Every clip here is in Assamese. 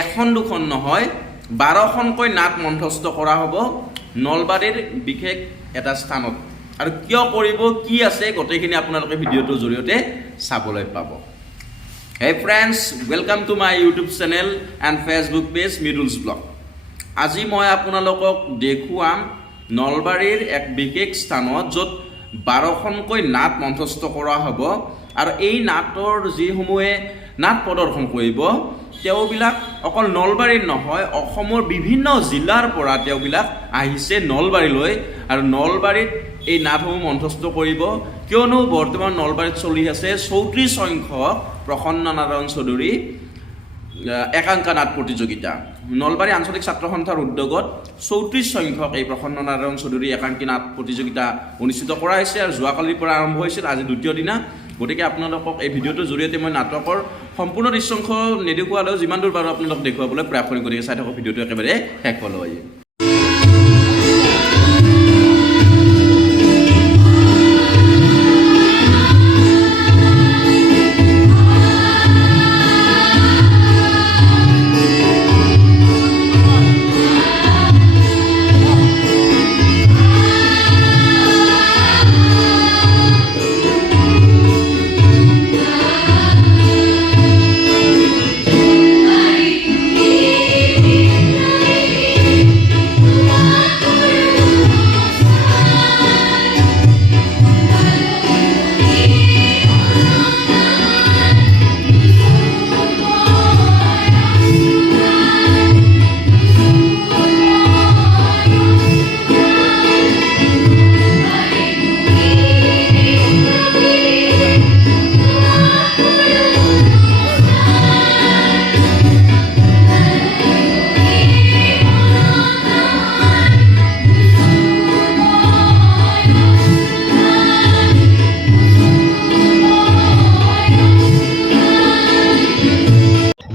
এখন দুখন নহয় 12খনকৈ নাট মঞ্চস্থ কৰা হ'ব নলবাৰীৰ বিশেষ এটা স্থানত আৰু কিয় কৰিব কি আছে গোটেইখিনি আপোনালোকে ভিডিঅ'টোৰ জৰিয়তে চাবলৈ পাব। Hey friends, welcome to my YouTube channel and Facebook page Mridul's blog. আজি মই আপোনালোকক দেখুৱাম নলবাৰীৰ এক বিশেষ স্থানত য'ত 12খনকৈ নাট মঞ্চস্থ কৰা হ'ব আৰু এই নাটৰ যিসমূহে নাট প্ৰদৰ্শন কৰিব তেওঁবিলাক অকল নলবাৰীৰ নহয় অসমৰ বিভিন্ন জিলাৰ পৰা তেওঁবিলাক আহিছে নলবাৰীলৈ আৰু নলবাৰীত এই নাটসমূহ মঞ্চস্থ কৰিব। কিয়নো বৰ্তমান নলবাৰীত চলি আছে 34 সংখ্যক প্ৰসন্ন নাৰায়ণ চৌধুৰী একাংকা নাট প্ৰতিযোগিতা। নলবাৰী আঞ্চলিক ছাত্ৰ সন্থাৰ উদ্যোগত 34 সংখ্যক এই প্ৰসন্ন নাৰায়ণ চৌধুৰী একাংকী নাট প্ৰতিযোগিতা অনুষ্ঠিত কৰা হৈছে আৰু যোৱাকালিৰ পৰা আৰম্ভ হৈছিল, আজি দ্বিতীয় দিনা। গতিকে আপোনালোকক এই ভিডিঅ'টোৰ জৰিয়তে মই নাটকৰ সম্পূৰ্ণ দৃশ্যাংশ নেদেখুৱালেও যিমান দূৰ পাৰোঁ আপোনালোকক দেখুৱাবলৈ প্ৰয়াস কৰিম। গতিকে চাই থাকক ভিডিঅ'টো একেবাৰে শেষলৈ।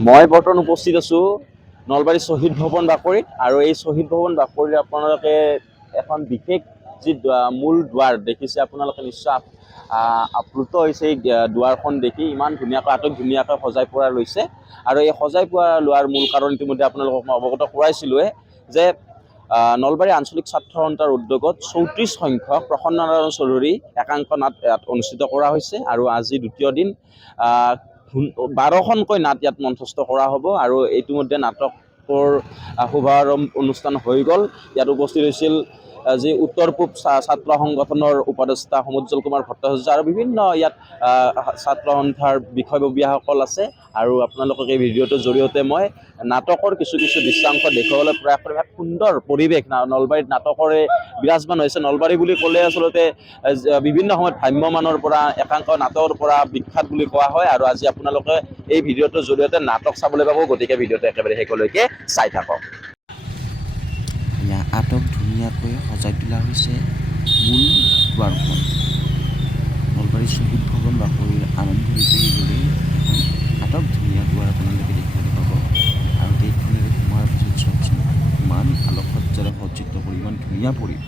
মই বৰ্তমান উপস্থিত আছোঁ নলবাৰী শ্বহীদ ভৱন বাকৰিত আৰু এই শ্বহীদ ভৱন বাকৰিত আপোনালোকে এখন বিশেষ যি মূল দুৱাৰ দেখিছে আপোনালোকে নিশ্চয় আপ্লুত হৈছে এই দুৱাৰখন দেখি। ইমান ধুনীয়াকৈ ধুনীয়াকৈ সজাই পৰা লৈছে আৰু এই সজাই পৰা লোৱাৰ মূল কাৰণ ইতিমধ্যে আপোনালোকক মই অৱগত কৰাইছিলোঁৱে যে নলবাৰী আঞ্চলিক ছাত্ৰ সন্থাৰ উদ্যোগত 34 সংখ্যক প্ৰসন্ন নাৰায়ণ চৌধুৰী একাংক নাট ইয়াত অনুষ্ঠিত কৰা হৈছে আৰু আজি দ্বিতীয় দিন 12খনকৈ নাট ইয়াত মঞ্চস্থ কৰা হ'ব আৰু ইতিমধ্যে নাটকৰ শুভাৰম্ভ অনুষ্ঠান হৈ গ'ল। ইয়াত উপস্থিত হৈছিল যি উত্তৰ পূব ছাত্ৰ সংগঠনৰ উপদেষ্টা সমুজ্জ্বল কুমাৰ ভট্টাচাৰ্য আৰু বিভিন্ন ইয়াত ছাত্ৰ সন্থাৰ বিষয়ববীয়াসকল আছে আৰু আপোনালোকক এই ভিডিঅ'টোৰ জৰিয়তে মই নাটকৰ কিছু দৃশ্যাংশ দেখুৱাবলৈ প্ৰয়াস কৰিম। এক সুন্দৰ পৰিৱেশ নলবাৰীত নাটকৰে বিৰাজমান হৈছে। নলবাৰী বুলি ক'লে আচলতে বিভিন্ন সময়ত ভ্ৰাম্যমানৰ পৰা একাংক নাটকৰ পৰা বিখ্যাত বুলি কোৱা হয় আৰু আজি আপোনালোকে এই ভিডিঅ'টোৰ জৰিয়তে নাটক চাবলৈ পাব। গতিকে ভিডিঅ'টো একেবাৰে শেষলৈকে চাই থাকক। আটক ধুনীয়াকৈ সজাই তোলা হৈছে মূল দুৱাৰখন। নলবাৰী শ্বহীদ ভৱন বাকৰিৰ আৰম্ভণিতে এইদৰে আটক ধুনীয়া দুৱাৰ আপোনালোকে দেখিবলৈ পাব আৰু গেটখনেৰে সোমোৱাৰ পিছত চাওকচোন ইমান আলোকসজ্জাৰে সজ্জিত কৰি ইমান ধুনীয়া পৰিৱেশ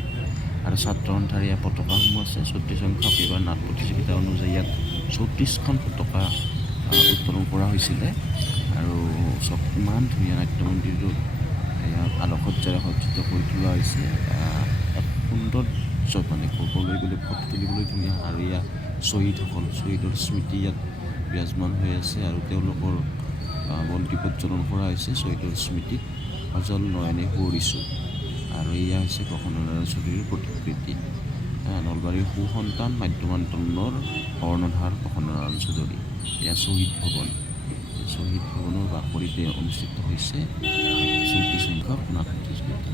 আৰু ছাত্ৰ সন্থাৰ ইয়াত পতাকাসমূহ আছে। 34 সংখ্যক এইবাৰ নাট প্ৰতিযোগিতা অনুযায়ী ইয়াত 34খন পতাকা উত্তোলন কৰা হৈছিলে আৰু চব ইমান ধুনীয়া নাট্য মন্দিৰটো ইয়াত আলোকসজ্জাৰে সজ্জিত কৰি তোলা হৈছে। এক সৌন্দৰ্য মানে ক'বলৈ গ'লে ফটো তুলিবলৈ ধুনীয়া আৰু ইয়াত শ্বহীদৰ স্মৃতি ইয়াত বিৰাজমান হৈ আছে আৰু তেওঁলোকৰ বন্তি প্ৰজ্বলন কৰা হৈছে শ্বহীদৰ স্মৃতিত। সজল নয়নে সুঁৱৰিছোঁ আৰু এয়া হৈছে প্ৰসন্ন নাৰায়ণ চৌধুৰীৰ প্ৰতিকৃতি। নলবাৰীৰ সুসন্তান মাধ্যমান্তনৰ কৰ্ণধাৰ প্ৰসন্ন নাৰায়ণ চৌধুৰী। এয়া শ্বহীদ ভৱনৰ বাকৰিতে অনুষ্ঠিত হৈছে 34 সংখ্যক নাট প্ৰতিযোগিতা।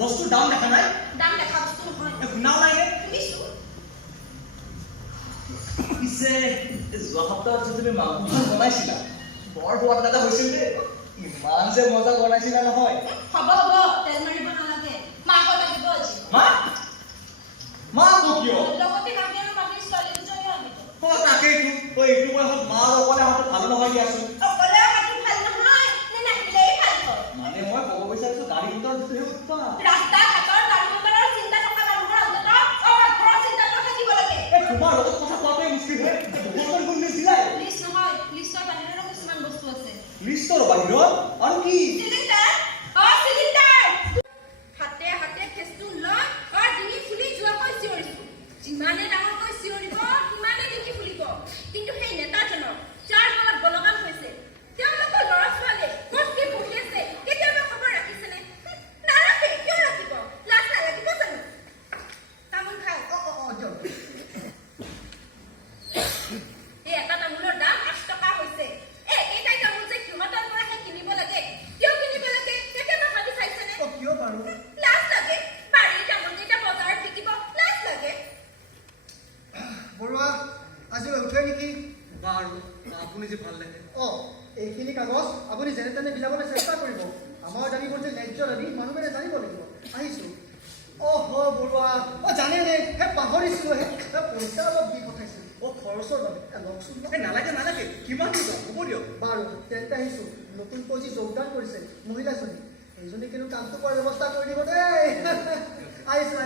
বস্তুৰ দাম দেখা নাই দাম দেখা বস্তু নহয় শুনাও নাই নে শুনিছো পিছে যোৱা সপ্তাহত যে তুমি মাংস বনাইছিলা বৰ সোৱাদ লগা হৈছিল দেই ইমান যে মজা বনাইছিলা নহয় হ'ব তেল মাৰিব নালাগে মাংস লাগিব আজি মা মা কিয় লগতে নামি আৰু মামীৰ ছোৱালী দুজনীও আনিব তাকেইতো এইটো বয়সত মা আৰু অকলে অহাটো ভালো নহয় দিয়াচোন অকলে অহাটো ভাল নহয় নে নাহিলেই ভাল হয় মানে মই ক'ব বিচাৰিছো গাড়ী মটৰ যিটোহে উৎপাত ৰাস্তা ঘাটৰ গাড়ী মটৰৰ চিন্তা থকা মানুহৰ অন্তত ঘৰৰ চিন্তাটো থাকিব লাগে তোমাৰ লগত কথা কোৱাটোৱে মুস্কিল হে বহুত গুণ দিছিলাই লিষ্ট নহয় লিষ্টৰ বাহিৰৰো কিছুমান বস্তু আছে লিষ্টৰ বাহিৰত আৰু কি চিলিণ্ডাৰ হাতে হাতে ফেচটো লৈ ডিঙি ফুলি যোৱাকৈ চিঞৰিছো যিমানে ডাঙৰকৈ চিঞৰিব সিমানে ডিঙি ফুলিব কিন্তু সেই নেতাজনৰ যাৰ মনত বলগান হৈছে তেওঁলোকৰ ল'ৰা ছোৱালীয়ে কষ্টি বহি আছে কেতিয়াবা খবৰ ৰাখিছেনে নাৰাখে কিয় ৰাখিব লাজ নালাগিব জানো তামোল খাই এই এটা তামোলৰ দাম 8 টকা হৈছে এইটাই তামোল যে সিহঁতৰ পৰাহে কিনিব লাগে কিয় কিনিব লাগে কেতিয়াবা ভাবি চাইছেনে কিয় বাৰু লাজ লাগে বাৰীৰ তামোল কেইটা বজাৰত বিকিব লাজ লাগে বৰুৱা আজি উঠে নেকি বাৰু আপুনি যে ভাল লাগে এইখিনি কাগজ আপুনি যেনে তেনে মিলাবলৈ চেষ্টা কৰিব আমাৰ জানিব যে ন্যায্য দাবী মানুহে জানিব লাগিব আহিছো বৰুৱা জানেনে পাহৰিছিলো পইচা অলপ দি পঠাইছো খৰচৰ বাবে লওকচোন নালাগে নালাগে কিমান দিব হ'ব দিয়ক বাৰু তেন্তে আহিছো নতুনকৈ যি যোগদান কৰিছে মহিলাজনী এইজনী কিন্তু কামটো কৰাৰ ব্যৱস্থা কৰি দিব দেই আহিছো